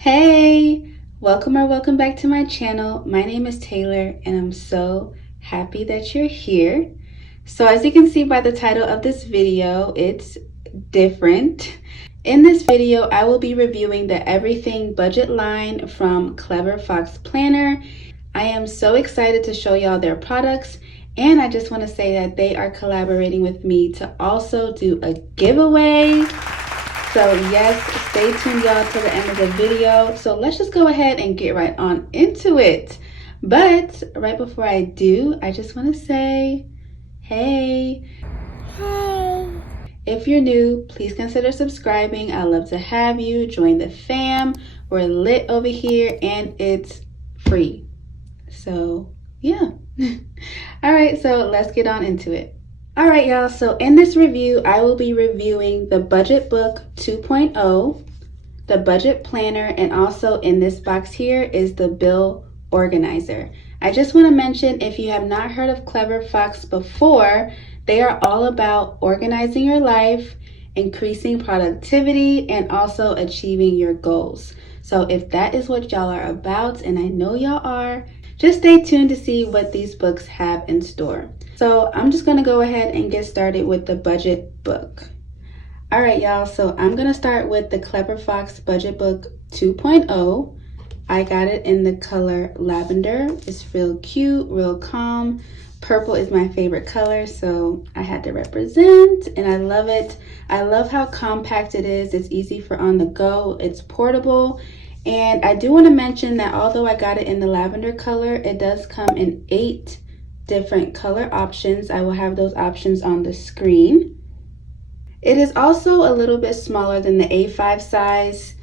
Hey, welcome back to my channel. My name is Taylor and I'm so happy that you're here. So as you can see by the title of this video, it's different. In this video, I will be reviewing the Everything budget line from Clever Fox Planner. I am so excited to show y'all their products, and I just want to say that they are collaborating with me to also do a giveaway. So yes, stay tuned y'all to the end of the video. So let's just go ahead and get right on into it. But right before I do, I just want to say, hey. If you're new, please consider subscribing. I'd love to have you join the fam. We're lit over here and it's free. So yeah. All right, so let's get on into it. All right, y'all, so in this review, I will be reviewing the Budget Book 2.0, the Budget Planner, and also in this box here is the Bill Organizer. I just want to mention, if you have not heard of Clever Fox before, they are all about organizing your life, increasing productivity, and also achieving your goals. So if that is what y'all are about, and I know y'all are, just stay tuned to see what these books have in store. So I'm just gonna go ahead and get started with the budget book. All right, y'all, so I'm gonna start with the Clever Fox Budget Book 2.0. I got it in the color lavender. It's real cute, real calm. Purple is my favorite color, so I had to represent, and I love it. I love how compact it is. It's easy for on the go. It's portable. And I do want to mention that although I got it in the lavender color, it does come in 8 different color options. I will have those options on the screen. It is also a little bit smaller than the A5 size.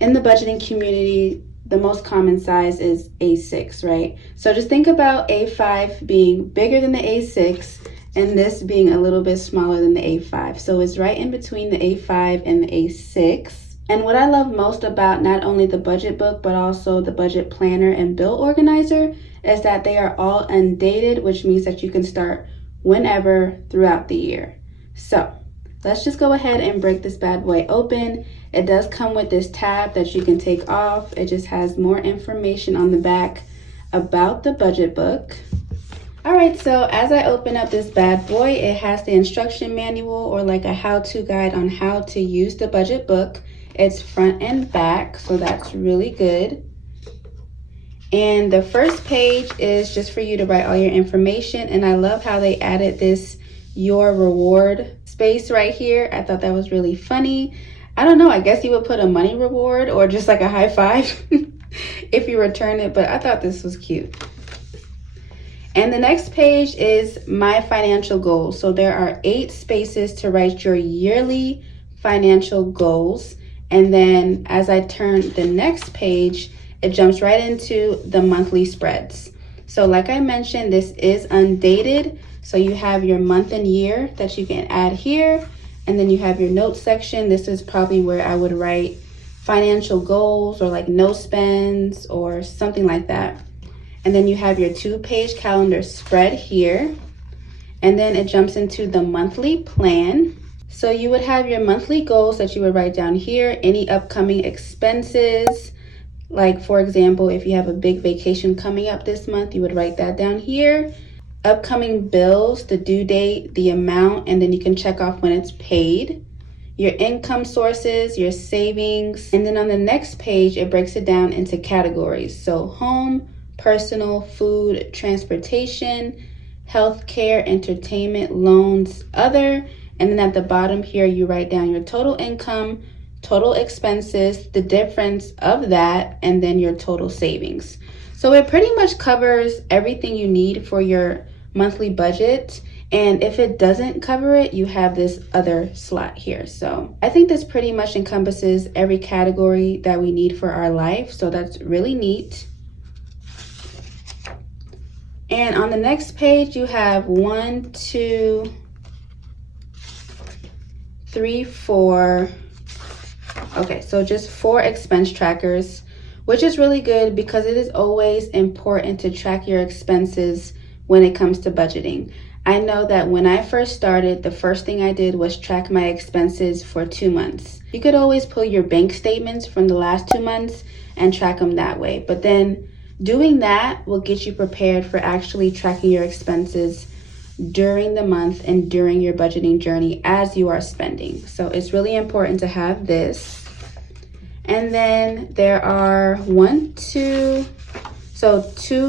In the budgeting community, the most common size is A6, right? So just think about A5 being bigger than the A6 and this being a little bit smaller than the A5. So it's right in between the A5 and the A6. And what I love most about not only the budget book, but also the budget planner and bill organizer is that they are all undated, which means that you can start whenever throughout the year. So let's just go ahead and break this bad boy open. It does come with this tab that you can take off. It just has more information on the back about the budget book. All right, so as I open up this bad boy, it has the instruction manual or like a how-to guide on how to use the budget book. It's front and back, so that's really good. And the first page is just for you to write all your information, and I love how they added this your reward space right here. I thought that was really funny. I don't know, I guess you would put a money reward or just like a high five if you return it, but I thought this was cute. And the next page is my financial goals. So there are 8 spaces to write your yearly financial goals. And then as I turn the next page, it jumps right into the monthly spreads. So like I mentioned, this is undated. So you have your month and year that you can add here. And then you have your notes section. This is probably where I would write financial goals or like no spends or something like that. And then you have your 2-page calendar spread here. And then it jumps into the monthly plan. So you would have your monthly goals that you would write down here, any upcoming expenses. Like for example, if you have a big vacation coming up this month, you would write that down here. Upcoming bills, the due date, the amount, and then you can check off when it's paid. Your income sources, your savings. And then on the next page, it breaks it down into categories. So home, personal, food, transportation, healthcare, entertainment, loans, other. And then at the bottom here, you write down your total income, total expenses, the difference of that, and then your total savings. So it pretty much covers everything you need for your monthly budget. And if it doesn't cover it, you have this other slot here. So I think this pretty much encompasses every category that we need for our life. So that's really neat. And on the next page, you have 1, 2, 3, 4. Okay, so just 4 expense trackers, which is really good because it is always important to track your expenses when it comes to budgeting. I know that when I first started, the first thing I did was track my expenses for 2 months. You could always pull your bank statements from the last 2 months and track them that way. But then doing that will get you prepared for actually tracking your expenses during the month and during your budgeting journey as you are spending. So it's really important to have this. And then there are two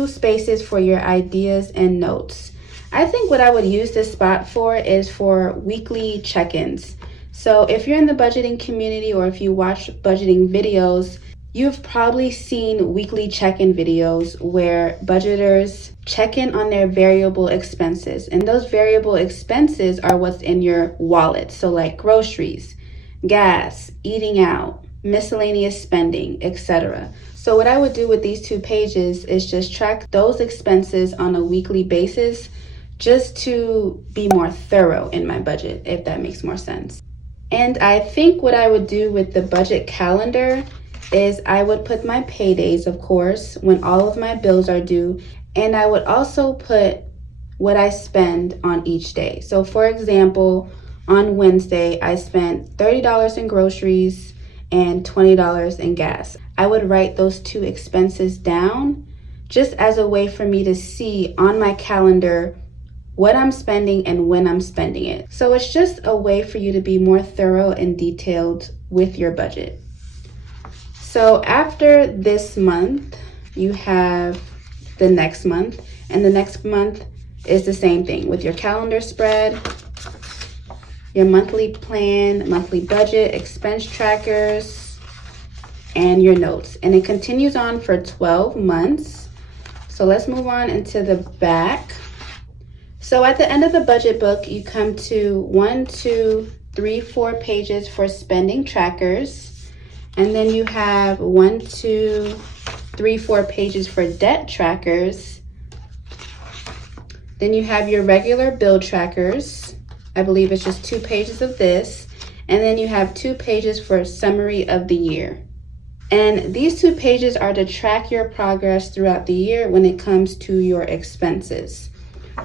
spaces for your ideas and notes. I think what I would use this spot for is for weekly check-ins. So if you're in the budgeting community or if you watch budgeting videos, you've probably seen weekly check-in videos where budgeters check in on their variable expenses. And those variable expenses are what's in your wallet. So like groceries, gas, eating out, miscellaneous spending, etc. So what I would do with these 2 pages is just track those expenses on a weekly basis, just to be more thorough in my budget, if that makes more sense. And I think what I would do with the budget calendar is I would put my paydays, of course, when all of my bills are due, and I would also put what I spend on each day. So for example, on Wednesday, I spent $30 in groceries and $20 in gas. I would write those 2 expenses down just as a way for me to see on my calendar what I'm spending and when I'm spending it. So it's just a way for you to be more thorough and detailed with your budget. So after this month, you have the next month, and the next month is the same thing with your calendar spread, your monthly plan, monthly budget, expense trackers, and your notes. And it continues on for 12 months. So let's move on into the back. So at the end of the budget book, you come to 1, 2, 3, 4 pages for spending trackers. And then you have 1, 2, 3, 4 pages for debt trackers. Then you have your regular bill trackers. I believe it's just 2 pages of this. And then you have 2 pages for summary of the year. And these 2 pages are to track your progress throughout the year when it comes to your expenses.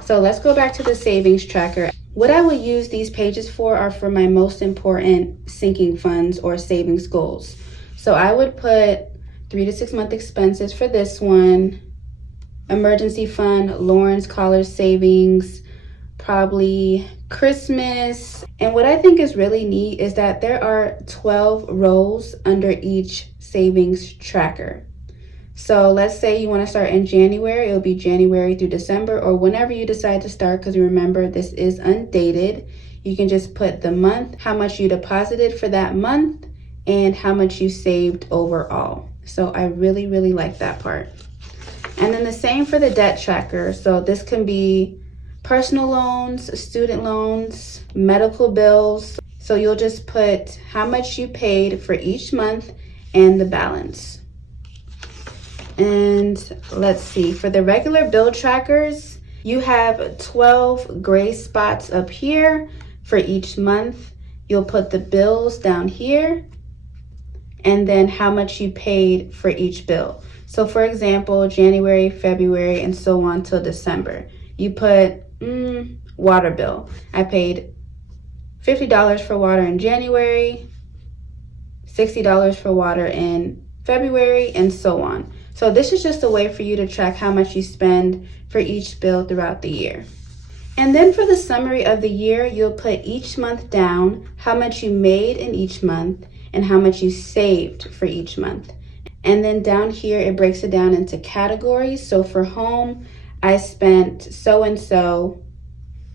So let's go back to the savings tracker. What I would use these pages for are for my most important sinking funds or savings goals. So I would put 3 to 6 month expenses for this one, emergency fund, Lauren's college savings, probably Christmas. And what I think is really neat is that there are 12 rows under each savings tracker. So let's say you want to start in January, it'll be January through December or whenever you decide to start, because remember this is undated. You can just put the month, how much you deposited for that month, and how much you saved overall. So I really, really like that part. And then the same for the debt tracker. So this can be personal loans, student loans, medical bills. So you'll just put how much you paid for each month and the balance. And let's see, for the regular bill trackers, you have 12 gray spots up here for each month. You'll put the bills down here and then how much you paid for each bill. So for example, January, February, and so on till December. You put water bill. I paid $50 for water in January, $60 for water in February, and so on. So this is just a way for you to track how much you spend for each bill throughout the year. And then for the summary of the year, you'll put each month down how much you made in each month and how much you saved for each month. And then down here, it breaks it down into categories. So for home, I spent so-and-so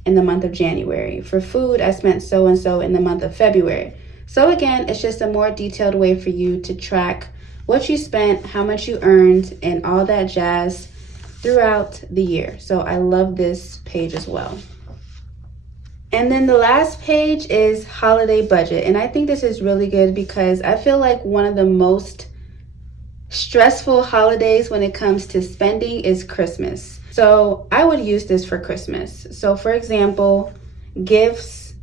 in the month of January. For food, I spent so-and-so in the month of February. So again, it's just a more detailed way for you to track what you spent, how much you earned, and all that jazz throughout the year. So I love this page as well. And then the last page is holiday budget. And I think this is really good because I feel like one of the most stressful holidays when it comes to spending is Christmas. So I would use this for Christmas. So for example, gifts,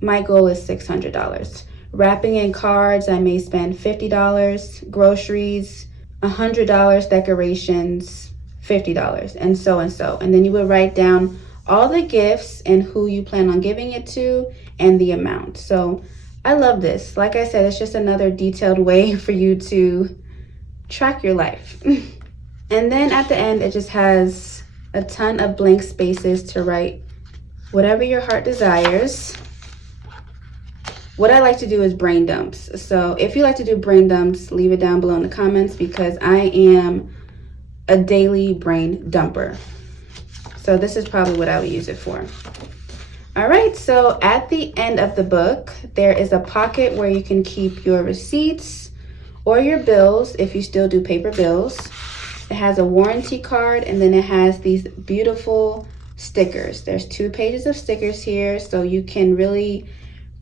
my goal is $600. Wrapping in cards, I may spend $50. Groceries, $100. Decorations, $50, and so and so. And then you would write down all the gifts and who you plan on giving it to and the amount. So I love this. Like I said, it's just another detailed way for you to track your life. And then at the end, it just has a ton of blank spaces to write whatever your heart desires. What I like to do is brain dumps. So if you like to do brain dumps, leave it down below in the comments, because I am a daily brain dumper. So this is probably what I would use it for. All right, so at the end of the book, there is a pocket where you can keep your receipts or your bills if you still do paper bills. It has a warranty card, and then it has these beautiful stickers. There's 2 pages of stickers here, so you can really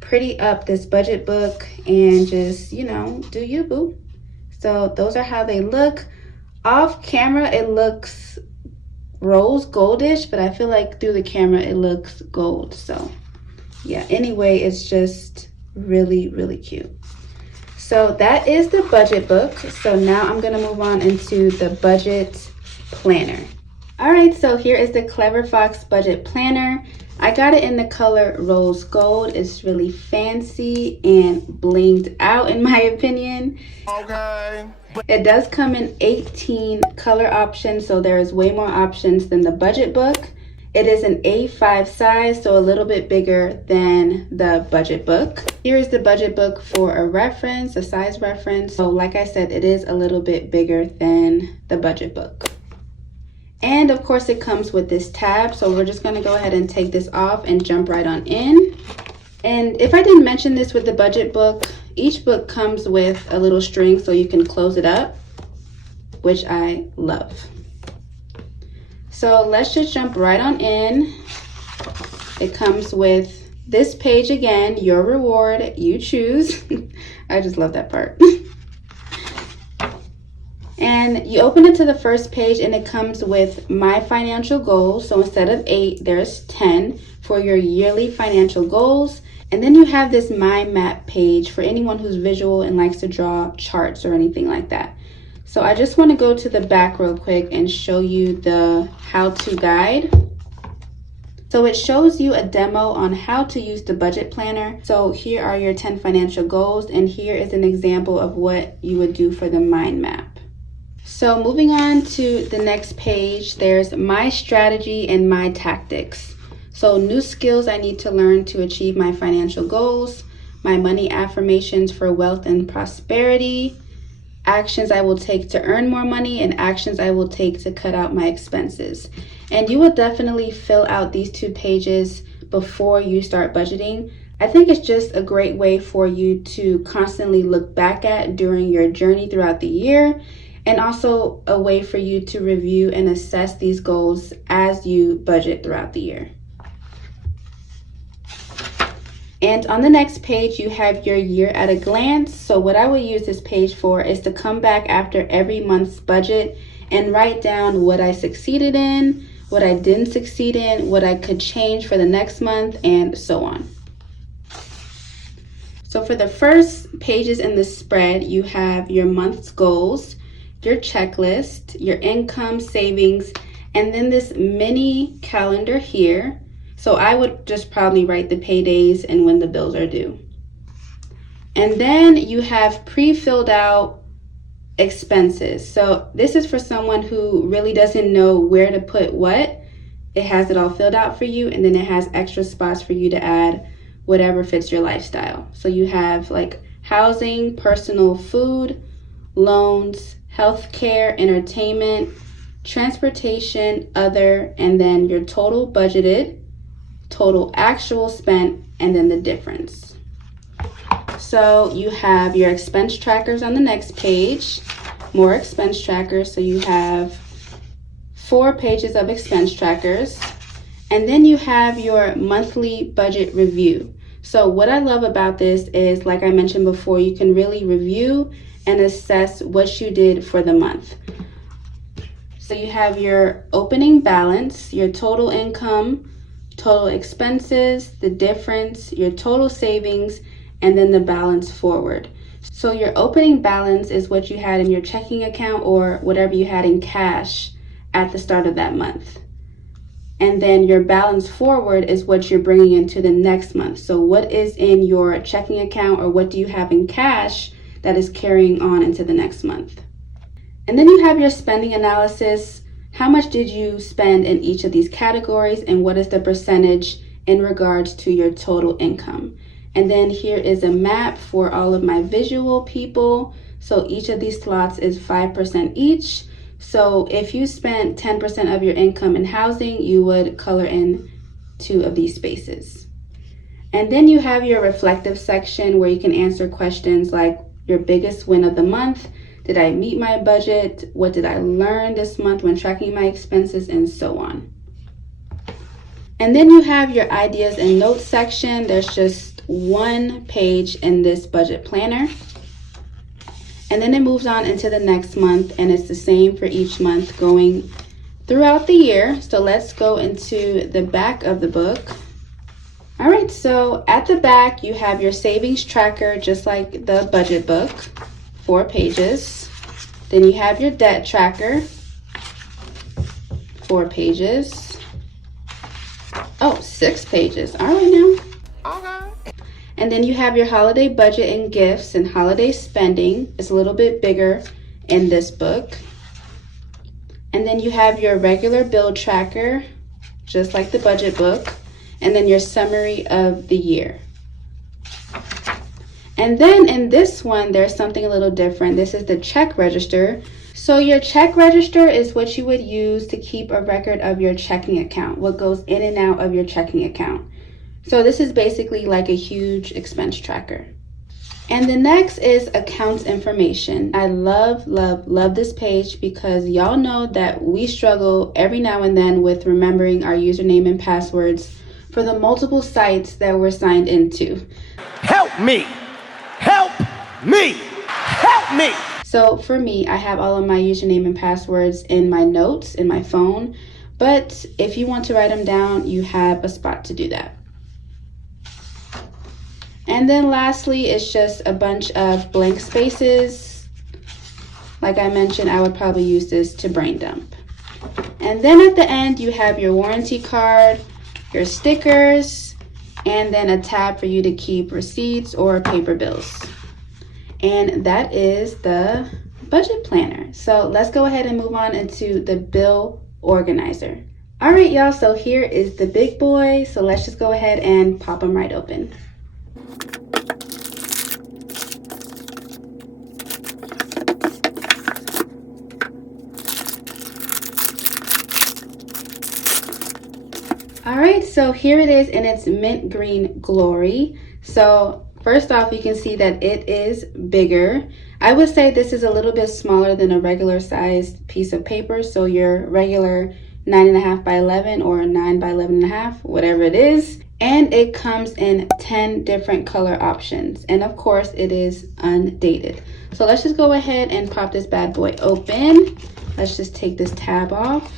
pretty up this budget book and just, you know, do you, boo. So those are how they look. Off camera, it looks rose goldish, but I feel like through the camera, it looks gold. So yeah, anyway, it's just really, really cute. So that is the budget book. So now I'm gonna move on into the budget planner. All right, so here is the Clever Fox budget planner. I got it in the color rose gold. It's really fancy and blinged out in my opinion. Okay. It does come in 18 color options, so there is way more options than the budget book. It is an A5 size, so a little bit bigger than the budget book. Here is the budget book for a reference, a size reference. So like I said, it is a little bit bigger than the budget book. And of course it comes with this tab, so we're just gonna go ahead and take this off and jump right on in. And if I didn't mention this with the budget book, each book comes with a little string so you can close it up, which I love. So let's just jump right on in. It comes with this page again, your reward, you choose. I just love that part. And you open it to the first page and it comes with my financial goals. So instead of 8, there's 10 for your yearly financial goals. And then you have this mind map page for anyone who's visual and likes to draw charts or anything like that. So I just want to go to the back real quick and show you the how-to guide. So it shows you a demo on how to use the budget planner. So here are your 10 financial goals, and here is an example of what you would do for the mind map. So moving on to the next page, there's my strategy and my tactics. So new skills I need to learn to achieve my financial goals, my money affirmations for wealth and prosperity, actions I will take to earn more money, and actions I will take to cut out my expenses. And you will definitely fill out these 2 pages before you start budgeting. I think it's just a great way for you to constantly look back at during your journey throughout the year, and also a way for you to review and assess these goals as you budget throughout the year. And on the next page, you have your year at a glance. So what I will use this page for is to come back after every month's budget and write down what I succeeded in, what I didn't succeed in, what I could change for the next month, and so on. So for the first pages in the spread, you have your month's goals, your checklist, your income, savings, and then this mini calendar here. So I would just probably write the paydays and when the bills are due. And then you have pre-filled out expenses. So this is for someone who really doesn't know where to put what. It has it all filled out for you, and then it has extra spots for you to add whatever fits your lifestyle. So you have like housing, personal food, loans, healthcare, entertainment, transportation, other, and then your total budgeted, total actual spent, and then the difference. So you have your expense trackers on the next page, more expense trackers. So you have 4 pages of expense trackers, and then you have your monthly budget review. So what I love about this is, like I mentioned before, you can really review and assess what you did for the month. So you have your opening balance, your total income, total expenses, the difference, your total savings, and then the balance forward. So your opening balance is what you had in your checking account or whatever you had in cash at the start of that month. And then your balance forward is what you're bringing into the next month. So what is in your checking account, or what do you have in cash that is carrying on into the next month? And then you have your spending analysis. How much did you spend in each of these categories, and what is the percentage in regards to your total income? And then here is a map for all of my visual people. So each of these slots is 5% each. So if you spent 10% of your income in housing, you would color in 2 of these spaces. And then you have your reflective section where you can answer questions like your biggest win of the month. Did I meet my budget? What did I learn this month when tracking my expenses? And so on. And then you have your ideas and notes section. There's just 1 page in this budget planner. And then it moves on into the next month, and it's the same for each month going throughout the year. So let's go into the back of the book. All right, so at the back, you have your savings tracker, just like the budget book, 4 pages. Then you have your debt tracker, 4 pages. Oh, 6 pages. All right now. Okay. And then you have your holiday budget and gifts and holiday spending. It's a little bit bigger in this book. And then you have your regular bill tracker, just like the budget book. And then your summary of the year. And then in this one, there's something a little different. This is the check register. So your check register is what you would use to keep a record of your checking account, what goes in and out of your checking account. So this is basically like a huge expense tracker. And the next is accounts information. I love this page because y'all know that we struggle every now and then with remembering our username and passwords for the multiple sites that we're signed into. Help me! Help me! Help me! So for me, I have all of my username and passwords in my notes in my phone, but if you want to write them down, you have a spot to do that. And then lastly, it's just a bunch of blank spaces. Like I mentioned, I would probably use this to brain dump. And then at the end, you have your warranty card, your stickers, and then a tab for you to keep receipts or paper bills. And that is the budget planner. So let's go ahead and move on into the bill organizer. All right, y'all, so here is the big boy. So let's just go ahead and pop them right open. All right, so here it is in its mint green glory. So first off, you can see that it is bigger. I would say this is a little bit smaller than a regular sized piece of paper. So your regular 9.5 by 11 or 9 by 11.5, whatever it is. And it comes in 10 different color options. And of course it is undated. So let's just go ahead and pop this bad boy open. Let's just take this tab off.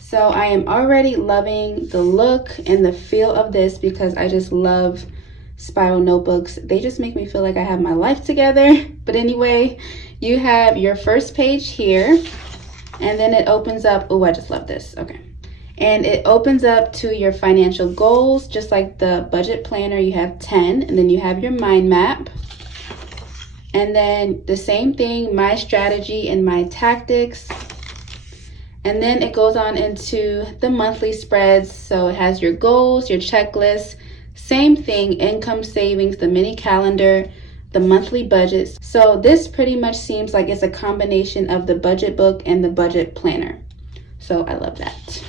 So I am already loving the look and the feel of this because I just love spiral notebooks. They just make me feel like I have my life together. But anyway, you have your first page here, and then it opens up. Oh, I just love this. Okay. And it opens up to your financial goals, just like the budget planner. You have 10, and then you have your mind map. And then the same thing, my strategy and my tactics. And then it goes on into the monthly spreads. So it has your goals, your checklist, same thing, income savings, the mini calendar, the monthly budgets. So this pretty much seems like it's a combination of the budget book and the budget planner. So I love that.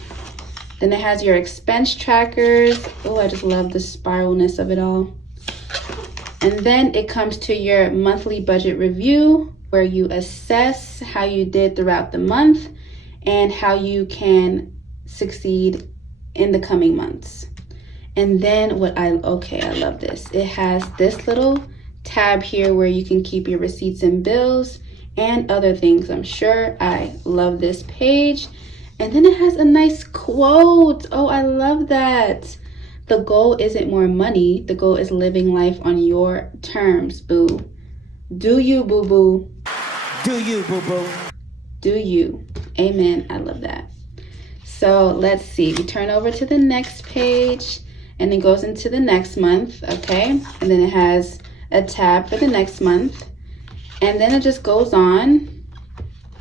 Then it has your expense trackers. Oh, I just love the spiralness of it all. And then it comes to your monthly budget review, where you assess how you did throughout the month and how you can succeed in the coming months. And then I love this. It has this little tab here where you can keep your receipts and bills and other things. I'm sure I love this page. And then it has a nice quote. Oh, I love that. The goal isn't more money. The goal is living life on your terms, boo. Do you, boo-boo? Do you, boo-boo? Do you? Amen. I love that. So let's see, we turn over to the next page and it goes into the next month, okay? And then it has a tab for the next month. And then it just goes on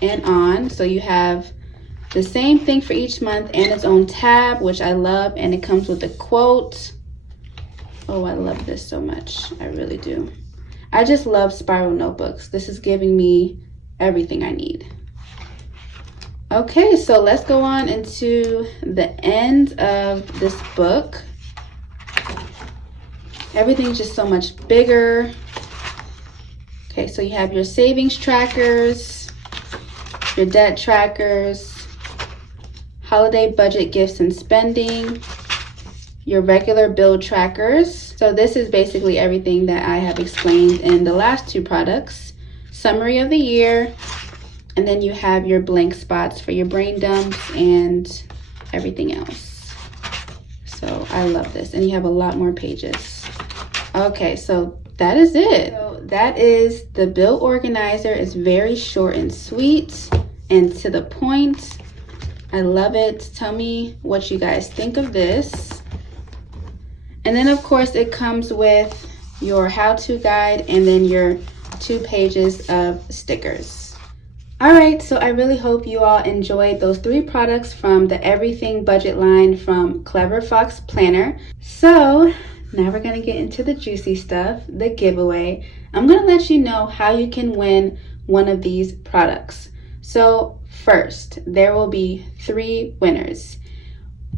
and on. So you have the same thing for each month and its own tab, which I love. And it comes with a quote. Oh, I love this so much. I really do. I just love spiral notebooks. This is giving me everything I need. Okay, so let's go on into the end of this book. Everything's just so much bigger. Okay, so you have your savings trackers, your debt trackers, holiday budget gifts and spending, your regular bill trackers. So this is basically everything that I have explained in the last two products. Summary of the year, and then you have your blank spots for your brain dumps and everything else. So I love this, and you have a lot more pages. Okay, so that is it. So that is the bill organizer. It's very short and sweet and to the point. I love it. Tell me what you guys think of this. And then of course it comes with your how-to guide and then your 2 pages of stickers. All right, so I really hope you all enjoyed those 3 products from the Everything budget line from Clever Fox Planner. So now we're gonna get into the juicy stuff, the giveaway. I'm gonna let you know how you can win one of these products. So first, there will be 3 winners.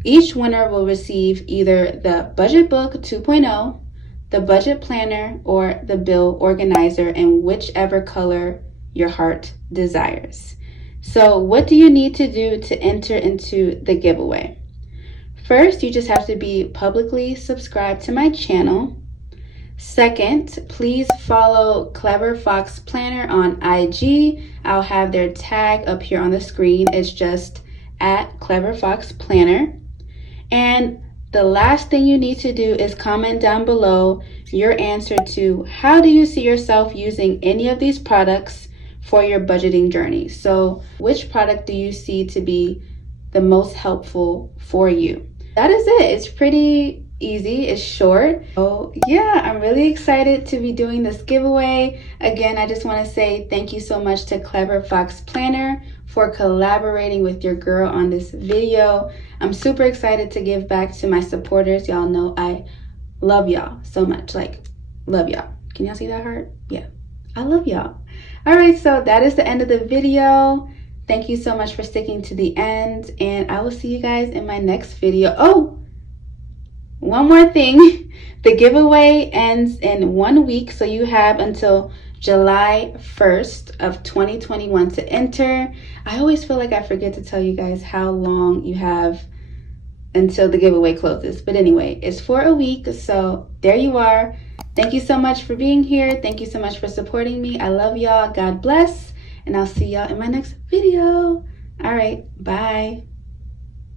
Each winner will receive either the Budget Book 2.0, the Budget Planner, or the Bill Organizer in whichever color your heart desires. So what do you need to do to enter into the giveaway? First, you just have to be publicly subscribed to my channel. Second, please follow Clever Fox Planner on IG. I'll have their tag up here on the screen. It's just at Clever Fox Planner. And the last thing you need to do is comment down below your answer to how do you see yourself using any of these products for your budgeting journey. So which product do you see to be the most helpful for you? That is it. It's pretty easy. It's short. So yeah, I'm really excited to be doing this giveaway. Again, I just want to say thank you so much to Clever Fox Planner for collaborating with your girl on this video. I'm super excited to give back to my supporters. Y'all know I love y'all so much. Like, love y'all. Can y'all see that heart? Yeah, I love y'all. All right, so that is the end of the video. Thank you so much for sticking to the end, and I will see you guys in my next video. Oh, one more thing. The giveaway ends in 1 week, so you have until July 1st of 2021 to enter. I always feel like I forget to tell you guys how long you have until the giveaway closes. But anyway, it's for a week, so there you are. Thank you so much for being here. Thank you so much for supporting me. I love y'all. God bless. And I'll see y'all in my next video. All right. Bye.